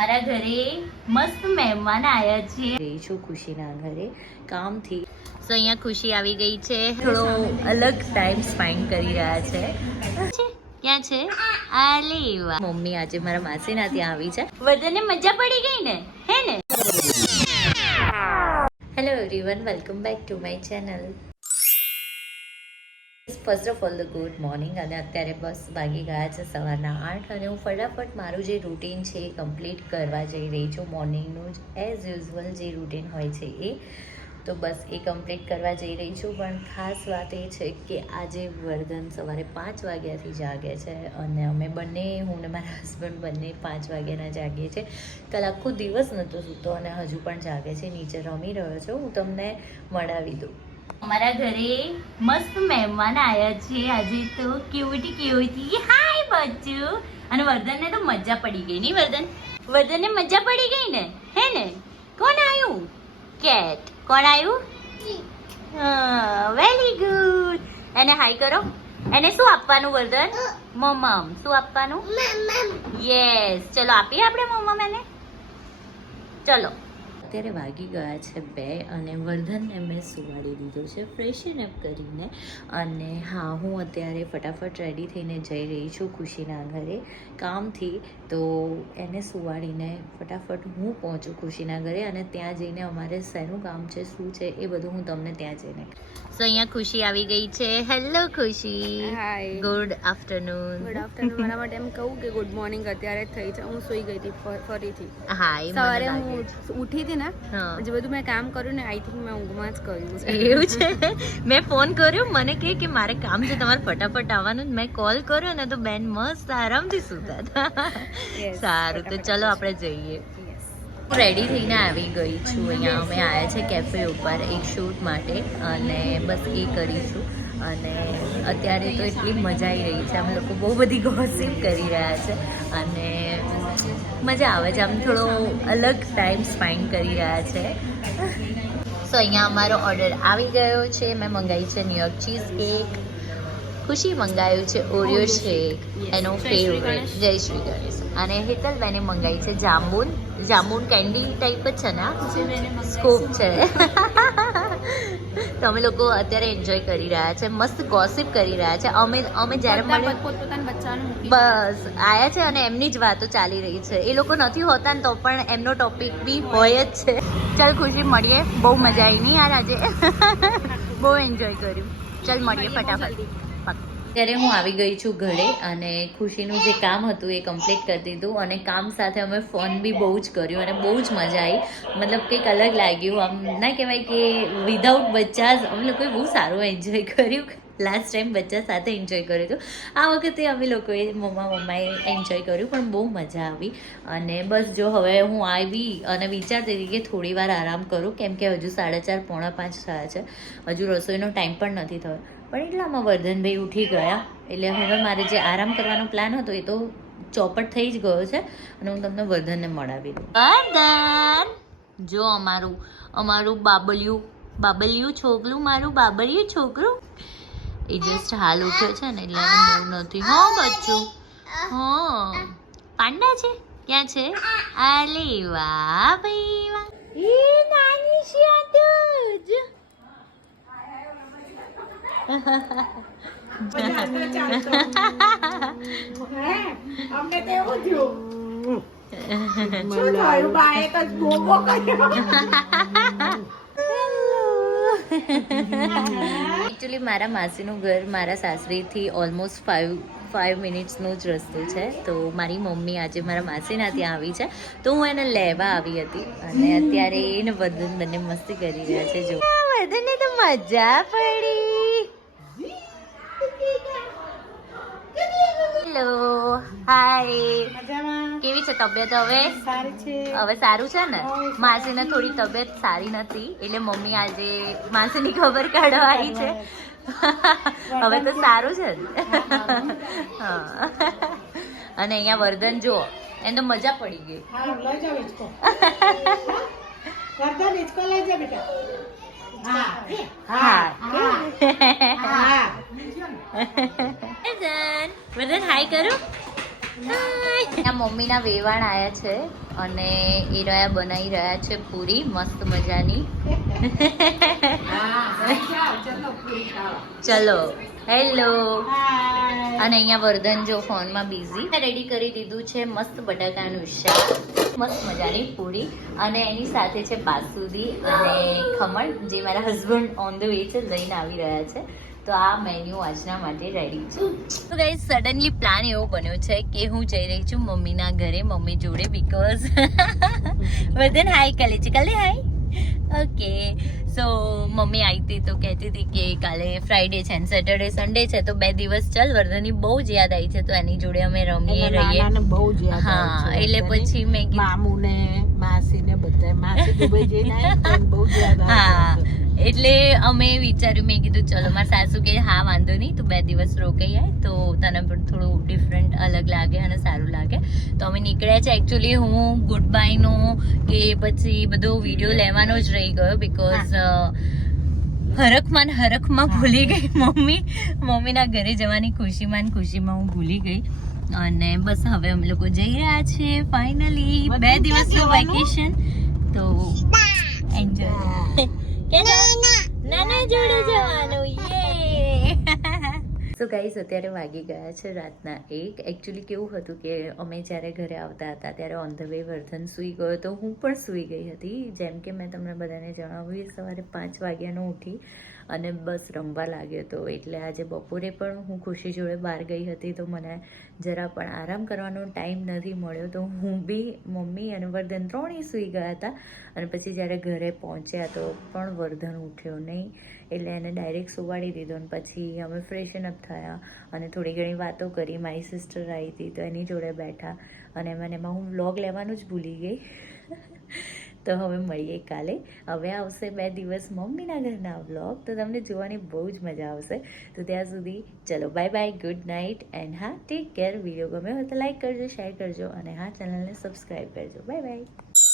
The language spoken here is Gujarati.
અમારા ઘરે મસ્ત મહેમાન આવ્યા છે. રહી છું ખુશીના ઘરે કામથી. સો અહીંયા ખુશી આવી ગઈ છે. થોડો અલગ ટાઈમ સ્પેન્ડ કરી રહ્યા છે. ક્યાં છે? આલે વાહ મમ્મી આજે મારા માસીના ત્યાં આવી છે. બધાને મજા પડી ગઈ ને? હે ને? Hello everyone welcome back to my channel first of all the good morning અને અત્યારે બસ ભાગી ગયા છે સવારના આઠ અને હું ફટાફટ મારું જે રૂટીન છે એ કમ્પ્લીટ કરવા જઈ રહી છું. મોર્નિંગનું જ એઝ યુઝવલ જે રૂટીન હોય છે એ. તો બસ એ કમ્પ્લીટ કરવા જઈ રહી છું. પણ ખાસ વાત એ છે કે આજે વર્ધન સવારે પાંચ વાગ્યાથી જાગે છે અને અમે બંને, હું ને મારા હસબન્ડ બંને પાંચ વાગ્યાના જાગીએ છીએ. કાલ આખો દિવસ નહોતો સૂતો અને હજુ પણ જાગે છે. નીચે રમી રહ્યો છું. હું તમને મળાવી દઉં. અમારા ઘરે મસ્ત મહેમાન આવ્યા છે. આજે તો ક્યુટી ક્યુટી હાય બચ્ચું. અને વર્ધનને તો મજા પડી ગઈ નહીં વર્ધન? વર્ધનને મજા પડી ગઈ ને? હે ને? કોણ આવ્યું કેટ કોણ આવ્યું વેરી ગુડ એને હાય કરો. એને શું આપવાનું વર્ધન? મમ્મમ શું આપવાનું? યસ ચલો આપીએ આપણે મમ્મમ એને? ચલો. અત્યારે વાગી ગયા છે બે અને વર્ધનને મેં સુવાડી દીધો છે ફ્રેશન અપ કરીને. અને હા હું અત્યારે ફટાફટ રેડી થઈને જઈ રહી છું ખુશીના ઘરે કામથી. તો એને સુવાડીને ફટાફટ હું પહોંચું ખુશીના ઘરે અને ત્યાં જઈને અમારે શેનું કામ છે શું છે એ બધું હું તમને ત્યાં જઈને. સો અહીંયા ખુશી આવી ગઈ છે. Hello Khushi. Hi good afternoon good afternoon મારા માટે એમ કહું કે ગુડ મોર્નિંગ અત્યારે થઈ છે. હું સૂઈ ગઈ હતી ફરીથી. હા સવારે હું ઉઠી હતી ને હા. જે બધું મેં કામ કર્યું ને આઈ થિંક મેં ઊંઘમાં જ કર્યું છે. એવું છે? મેં ફોન કર્યો મને કહે કે મારે કામ છે તમારે ફટાફટ આવવાનું મેં કોલ કર્યો ને તો બેન મસ્ત આરામથી સૂતા હતા. સારું તો. ચલો આપણે જઈએ. રેડી થઈને આવી ગઈ છું અહીંયા અમે આવ્યા છે કેફે ઉપર એક શૂટ માટે અને બસ એ કરી છું. અને અત્યારે તો એટલી મજા આવી રહી છે અમે લોકો બહુ બધી ગોસિપ કરી રહ્યા છે. અને મજા આવે છે. આમ થોડો અલગ ટાઈમ સ્પેન્ડ કરી રહ્યા છે. સો અહીંયા અમારો ઓર્ડર આવી ગયો છે. મેં મંગાવી છે ન્યુયોર્ક ચીઝ કેક ખુશી મંગાવ્યું છે ઓરિયો શેક એનો ફેવરેટ જય શ્રી ગણેશ. અને હેતલબેને મંગાવી છે જાંબુન. જાંબુન કેન્ડી ટાઈપ જ છે ને સ્કોપ સ્કૂપ છે. તો અમે લોકો અત્યારે એન્જોય કરી રહ્યા છે મસ્ત ગોસિપ કરી રહ્યા છે. અમે અમે જ્યારે મળે બસ આયા છે અને એમની જ વાતો ચાલી રહી છે. એ લોકો નથી હોતા ને તો પણ એમનો ટોપિક બી હોય જ છે. ચાલ ખુશી મળીએ. બહુ મજા આવી નહીં યાર આજે. બહુ એન્જોય કર્યું. ચાલ મળીએ ફટાફટ. ત્યારે હું આવી ગઈ છું ઘરે અને ખુશીનું જે કામ હતું એ કમ્પ્લીટ કરી દીધું અને કામ સાથે અમે ફોન બી બહુ જ કર્યું અને બહુ જ મજા આવી. મતલબ કંઈક અલગ લાગ્યું. આમ ના કહેવાય કે વિધાઉટ બચ્ચા અમે લોકોએ બહુ સારું એન્જોય કર્યું. લાસ્ટ ટાઈમ બચ્ચા સાથે એન્જોય કર્યું હતું. આ વખતે અમે લોકોએ મમ્મા મમ્માએ એન્જોય કર્યું, પણ બહુ મજા આવી. અને બસ જો હવે હું આવી અને વિચારતી હતી કે થોડી વાર આરામ કરું, કેમ કે હજુ સાડા ચાર, પોણા પાંચ થયા છે. હજુ રસોઈનો ટાઈમ પણ નથી થયો. પણ એટલામાં વર્ધનભાઈ ઉઠી ગયા. એટલે હવે મારે જે આરામ કરવાનો પ્લાન હતો એ તો ચોપટ થઈ જ ગયો છે અને હું તમને વર્ધનને મળાવી દઉં. વર્ધન! જો અમારું અમારું બાબલિયું બાબલિયું છોકરું મારું બાબલિયું છોકરું. એ જસ્ટ હાલ ઉઠ્યો છે ને એટલે મૂળ નથી. હો બચ્ચું હા. પાંડા છે? ક્યાં છે? આલે વાહ ભાઈ વાહ. એ નાની છે તો અમને મારા માસીનું ઘર મારા સાસરીથી ઓલમોસ્ટ ફાઇવ ફાઇવ મિનિટ્સનો જ રસ્તો છે. તો મારી મમ્મી આજે મારા માસીના ત્યાં આવી છે. તો હું એને લેવા આવી હતી. અને અત્યારે એને બધું બંને મસ્તી કરી રહ્યા છે. જો. બધાને તો મજા પડી હેલો હાય કેવી છે તબિયત હવે? સારી છે. હવે સારું છે ને? માસીને થોડી તબિયત સારી નથી એટલે મમ્મી આજે માસીની ખબર કાઢવા આવી છે હવે તો સારું છે ને? અને અહીંયા વર્ધન જુઓ એને તો મજા પડી ગઈ. વર્ધન હિંચકો લઈ જા બેટા. હા. હા. હા. વર્ધન હાય કરો મમ્મીના વેવાણ આયા છે અને એ રહ્યા બનાવી રહ્યા છે પૂરી મસ્ત મજાની. ચલો હેલો. અને અહીંયા વર્ધન જો ફોનમાં બિઝી રેડી કરી દીધું છે મસ્ત બટાકાનું શાક. મસ્ત મજાની પૂરી. અને એની સાથે છે બાસુદી અને ખમણ જે મારા હસબન્ડ ઓન ધ વે છે લઈને આવી રહ્યા છે. તો આ મેન્યુ આજના માટે રેડી છે. તો ગાઈઝ સડનલી પ્લાન એવો બન્યો છે કે હું જઈ રહી છું મમ્મીના ઘરે મમ્મી જોડે બીકોઝ વર્ધન હાય કાલે છે. કાલે હાય ઓકે સો મમ્મી આવી હતી તો કહેતી હતી કે કાલે ફ્રાઈડે છે અને સેટરડે સન્ડે છે. તો બે દિવસ ચાલ વર્ધનની બહુ જ યાદ આવી છે. તો એની જોડે અમે રમીએ રહીએ. બહુ જ યાદ હા એટલે પછી મેં મામુને માસીને બધા માસી દુબઈ જઈને બહુ જ યાદ હા. એટલે અમે વિચાર્યું મેં કીધું ચલો મારા સાસુ કે હા વાંધો નહીં તું બે દિવસ રોકાઈ આય તો તને પણ થોડું ડિફરન્ટ અલગ લાગે અને સારું લાગે. તો અમે નીકળ્યા છે એકચ્યુઅલી હું ગુડ બાયનો કે પછી બધો વીડિયો લેવાનો જ રહી ગયો બીકોઝ હરખમાં હરખમાં ભૂલી ગઈ મમ્મી. મમ્મીના ઘરે જવાની ખુશીમાં ખુશીમાં હું ભૂલી ગઈ. અને બસ હવે અમે લોકો જઈ રહ્યા છીએ ફાઇનલી બે દિવસનું વેકેશન તો એન્જોય નાના જોડે જવાનું, યે. સો ગાઈસ અત્યારે વાગી ગયા છે રાતના એક. એકચ્યુઅલી કેવું હતું કે અમે જ્યારે ઘરે આવતા હતા, ત્યારે ઓન ધ વે વર્ધન સૂઈ ગયો તો હું પણ સૂઈ ગઈ હતી. જેમ કે મેં તમને બધાને જણાવ્યું સવારે પાંચ વાગ્યાનો ઉઠી અને બસ રમવા લાગ્યો હતો એટલે આજે બપોરે પણ હું ખુશી જોડે બહાર ગઈ હતી તો મને જરા પણ આરામ કરવાનો ટાઈમ નથી મળ્યો. તો હું બી, મમ્મી અને વર્ધન ત્રણેય સૂઈ ગયા હતા અને પછી જ્યારે ઘરે પહોંચ્યા તો પણ વર્ધન ઉઠ્યો નહીં. એટલે એને ડાયરેક્ટ સુવાડી દીધો અને પછી અમે ફ્રેશન અપ થયા અને થોડી ઘણી વાતો કરી. મારી સિસ્ટર આવી હતી તો એની જોડે બેઠા અને મને એમાં હું વ્લોગ લેવાનું જ ભૂલી ગઈ. તો હવે મળીએ કાલે. હવે આવશે બે દિવસ મમ્મીના ઘરના વ્લોગ તો તમને જોવાની બહુ જ મજા આવશે. તો ત્યાં સુધી ચલો bye bye good night and હા ટેક કેર વીડિયો ગમ્યો હોય તો લાઇક કરજો શેર કરજો, અને હા ચેનલને સબસ્ક્રાઈબ કરજો. Bye bye